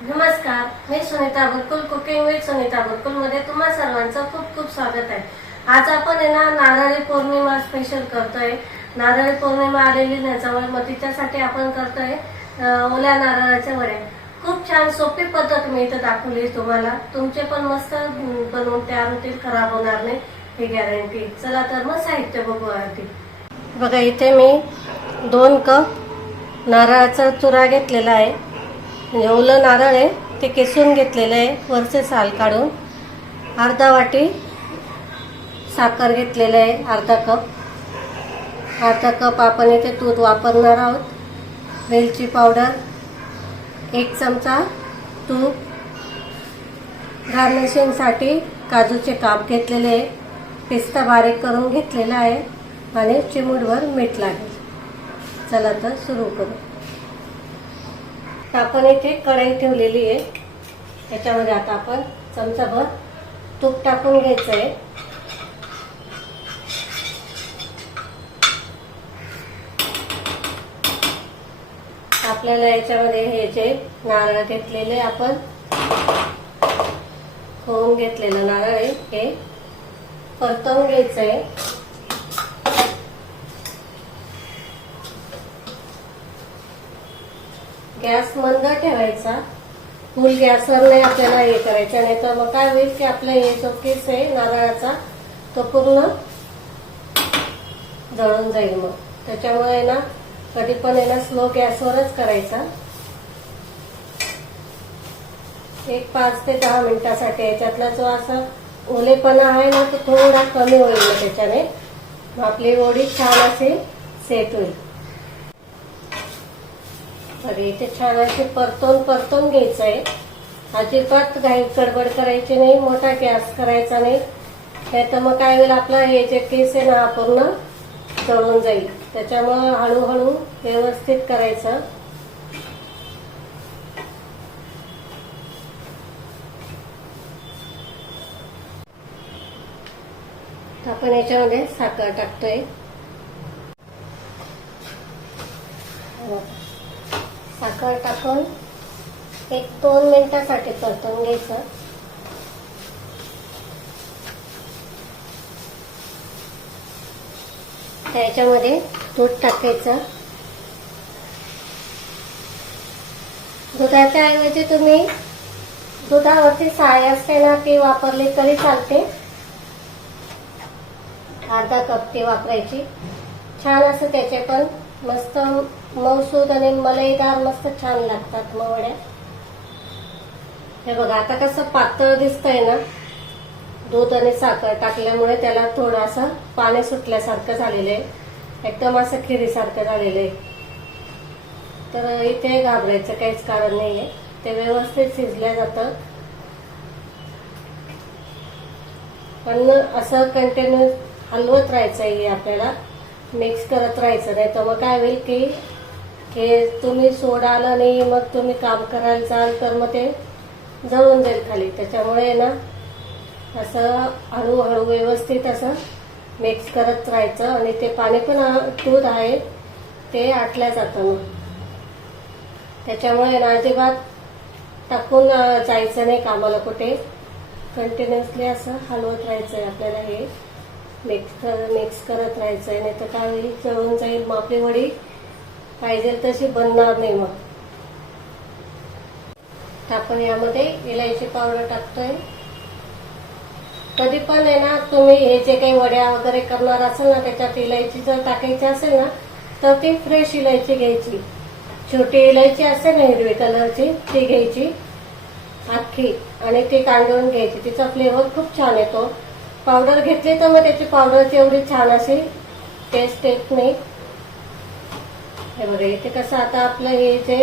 नमस्कार मी Sunita Burkul cooking with Sunita बुरकुलमध्ये तुम्हा सर्वांचं खूप खूप स्वागत आहे. आज आपण आहे ना नारळी पौर्णिमा स्पेशल करतोय. नारळी पौर्णिमा आलेली नाही मग तिच्यासाठी आपण करतोय ओल्या नारळाचे वडे. खूप छान सोपी पद्धत मी इथं दाखवली तुम्हाला. तुमचे पण मस्त बनवून तयार होतील खराब होणार नाही ही गॅरंटी चला तर मग साहित्य बघू आधी बघा इथे मी दोन कप नारळाचा चुरा घेतलेला आहे. म्हणजे ओलं नारळ आहे ते किसून घेतलेलं आहे वरचे साल काढून. अर्धा वाटी साखर घेतलेलं आहे अर्धा कप. अर्धा कप आपण इथे दूध वापरणार आहोत. वेलची पावडर एक चमचा तूप. गार्निशिंगसाठी काजूचे काप घेतलेले आहे. पिस्ता बारीक करून घेतलेला आहे आणि चिमूटभर मीठ लागेल. चला तर सुरू करू. तर आपण इथे कढई ठेवलेली आहे. त्याच्यामध्ये आता आपण चमचाभर तूप टाकून घ्यायचं आहे आपल्याला याच्यामध्ये हे जे नारळ घेतलेले आपण खोवून घेतलेलं नारळ आहे हे परतवून घ्यायचं आहे गॅस मंद ठेवायचा. फुल गॅसवर नाही आपल्याला हे करायचं. नाही तर मग काय होईल की आपला हे जो केस आहे नारळाचा तो पूर्ण जळून जाईल मग. त्याच्यामुळे ना कधी पण आहे ना स्लो गॅसवरच करायचा. एक पाच ते दहा मिनिटासाठी याच्यातला जो असा ओलेपणा आहे ना तो थोडा कमी होईल मग त्याच्याने. मग आपली ओढी छान अशी सेट होईल. आणि इथे छान असे परतून परतून घ्यायचं आहे अजिबात घाई गडबड करायची नाही मोठा गॅस करायचा नाही. नाही तर मग काय होईल आपला हे जे केस आहे ना पूर्ण जळून जाईल. त्याच्यामुळं हळूहळू व्यवस्थित करायचं. आपण याच्यामध्ये साखर टाकतोय. साखर टाकून एक दोन मिनिटासाठी परतून घ्यायचं. त्याच्यामध्ये दूध टाकायचं. दुधाच्या ऐवजी तुम्ही दुधावरती साय असते ना ती वापरली तरी चालते. अर्धा कप ती वापरायची. छान असं त्याचे पण मस्त मऊसूद आणि मलईदार मस्त छान लागतात मग वड्या हे बघा आता कसं पातळ दिसतंय ना दूध आणि साखर टाकल्यामुळे त्याला थोडंसं पाणी सुटल्यासारखं झालेलं आहे. एकदम असं खिरीसारखं झालेलं आहे. तर इथे घाबरायचं काहीच कारण नाही आहे ते व्यवस्थित शिजल्या जातं. पण असं कंटिन्यू हलवत राहायचं आहे आपल्याला. मिक्स करत राहायचं नाही. तर मग काय होईल की हे तुम्ही सोडाल नाही मग तुम्ही काम करायला जाल तर मग ते जळून जाईल खाली. त्याच्यामुळे ना असं हळूहळू व्यवस्थित असं मिक्स करत राहायचं. आणि ते पाणी पण दूध आहे ते आटल्या जातं मग. त्याच्यामुळे ना अजिबात टाकून जायचं नाही कामाला कुठे. कंटिन्युअसली असं हलवत राहायचं आहे आपल्याला हे. मिक्स मिक्स करत राहायचं आहे नाही तर काय होईल जळून जाईल मग आपली वडी पाहिजे तशी बनणार नाही मग. तर आपण यामध्ये इलायची पावडर टाकतोय. कधी पण आहे ना तुम्ही हे जे काही वड्या वगैरे करणार असेल ना त्याच्यात इलायची जर टाकायची असेल ना तर ती फ्रेश इलायची घ्यायची. छोटी इलायची असेल ना हिरवी कलरची ती घ्यायची. अख्खी. आणि ती कांडून घ्यायची. तिचा फ्लेवर खूप छान येतो. पावडर घेतली तर मग त्याची पावडरची एवढी छान अशी टेस्ट येत नाही. हे बघा इथे कसं आता आपलं हे जे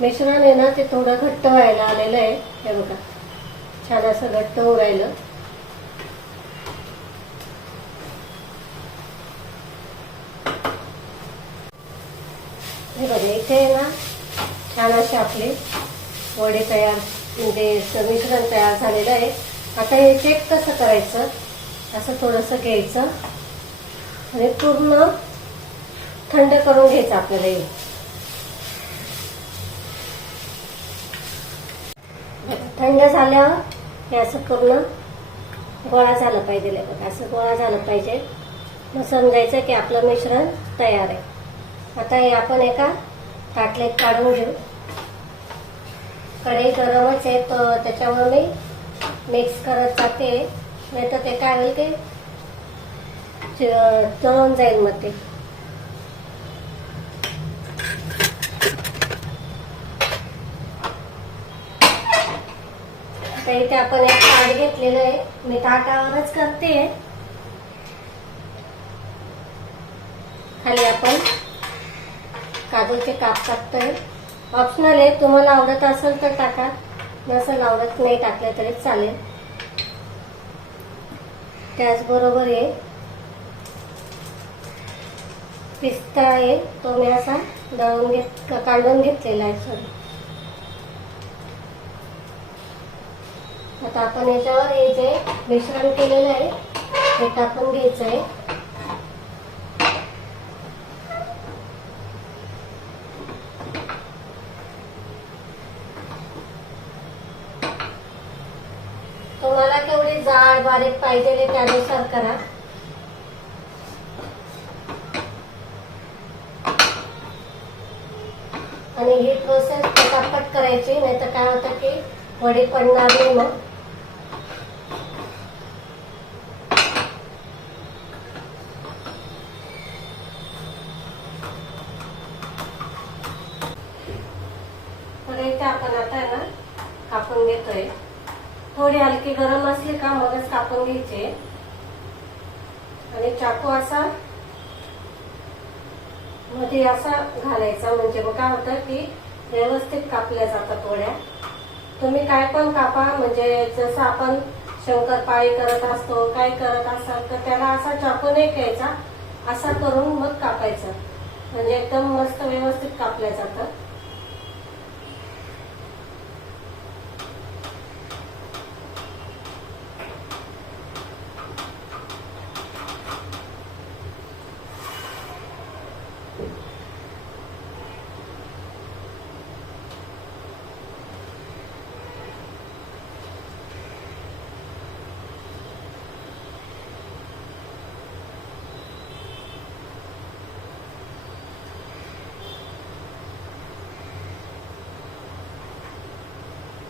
मिश्रण आहे ना ते थोडं घट्ट व्हायला आलेलं आहे. हे बघा छान असं घट्ट होऊ राहिलं. हे बघा इथे आहे ना छान असे आपले वडे तयार म्हणजे मिश्रण तयार झालेलं आहे. आता हे चेक कसं करायचं? असं थोडंसं घ्यायचं. आणि पूर्ण थंड करून घ्यायचं आपल्याला हे. थंड झाल्यावर हे असं पूर्ण गोळा झालं पाहिजे बघा असं गोळा झालं पाहिजे. मग समजायचं की आपलं मिश्रण तयार आहे. आता हे आपण एका ताटलीत काढून घेऊ. कढई गरमच आहे तर त्याच्यावर मी मिक्स करत जाते. नाही तर ते काय होईल की तळून जळून जाईल मग ते. इथे आपण एक ताट घेतलेलं आहे. मी ताटावरच करते. खाली आपण काजूचे काप टाकतोय. ऑप्शनल आहे. तुम्हाला आवडत असेल तर टाका. नसेल आवडत नाही टाकलं तरी चालेल. त्याचबरोबर आहे पिस्ता आहे तो मी असा दळून घेत काढून घेतलेला आहे सॉरी आता आपण याच्यावर हे जे मिश्रण केलेलं आहे हे टाकून घ्यायचं आहे तुम्हाला केवढी जाड बारीक पाहिजे त्यानुसार करा. आणि ही प्रोसेस पटापट करायची नाही तर काय होतं की वडी पडणार नाही मग. तर इथे आपण आता आहे ना कापून घेतोय. थोडी हलके गरम असले का मगच कापून घ्यायचे. आणि चाकू असा मध्ये असा घालायचा. म्हणजे मग काय होतं की व्यवस्थित कापल्या जातात वड्या. तुम्ही काय पण कापा. म्हणजे जसं आपण शंकरपाळी करत असतो काय करत असाल तर त्याला असा चाकू नाही घ्यायचा. असा करून मग कापायचा. म्हणजे एकदम मस्त व्यवस्थित कापल्या जातात.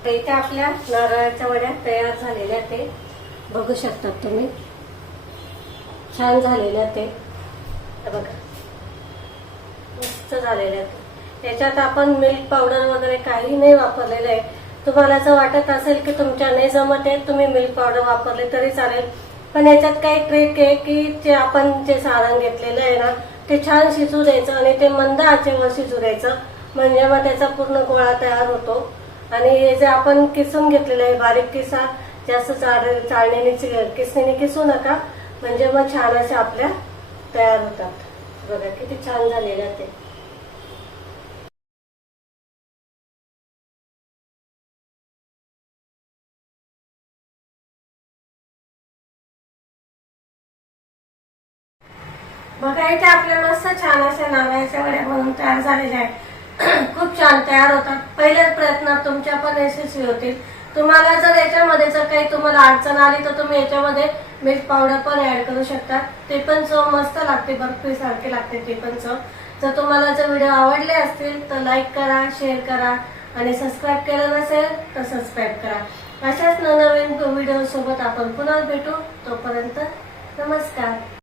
तर इथे आपल्या नारळाच्या वड्या तयार झालेल्या ते. बघू शकतात तुम्ही. छान झालेल्या ते. बघा. मस्त झालेल्या ते. त्याच्यात आपण मिल्क पावडर वगैरे काही नाही वापरलेलं आहे. तुम्हाला जर वाटत असेल की तुमच्या नाही जमत आहे तुम्ही मिल्क पावडर वापरले तरी चालेल. पण याच्यात काही ट्रिक आहे की जे आपण जे सारण घेतलेलं आहे ना ते छान शिजू द्यायचं आणि ते मंद आचेवर शिजू द्यायचं. म्हणजे मग त्याचा पूर्ण गोळा तयार होतो. आणि हे जे आपण किसून घेतलेलं आहे बारीक किसा जास्त चाळणीने किसणीने किसू नका. म्हणजे मग छान अशा आपल्या तयार होतात. बघा किती छान झालेल्या ते. बघा इथे आपल्या मस्त छान अशा नाव्याच्या वड्या बनवून तयार झालेल्या आहेत. खूप छान तयार होतात. पहिल्याच प्रयत्नात तुमच्या पण यशस्वी होतील. तुम्हाला जर याच्यामध्ये जर काही तुम्हाला अडचण आली तर तुम्ही याच्यामध्ये मिल्क पावडर पण ऍड करू शकता. ते पण चव मस्त लागते बर्फी सारखी लागते ते पण चव. जर तुम्हाला जर व्हिडिओ आवडले असतील तर लाईक करा शेअर करा. आणि सबस्क्राईब केलं नसेल तर सबस्क्राईब करा. अशाच नवनवीन व्हिडिओ सोबत आपण पुन्हा भेटू. तोपर्यंत नमस्कार.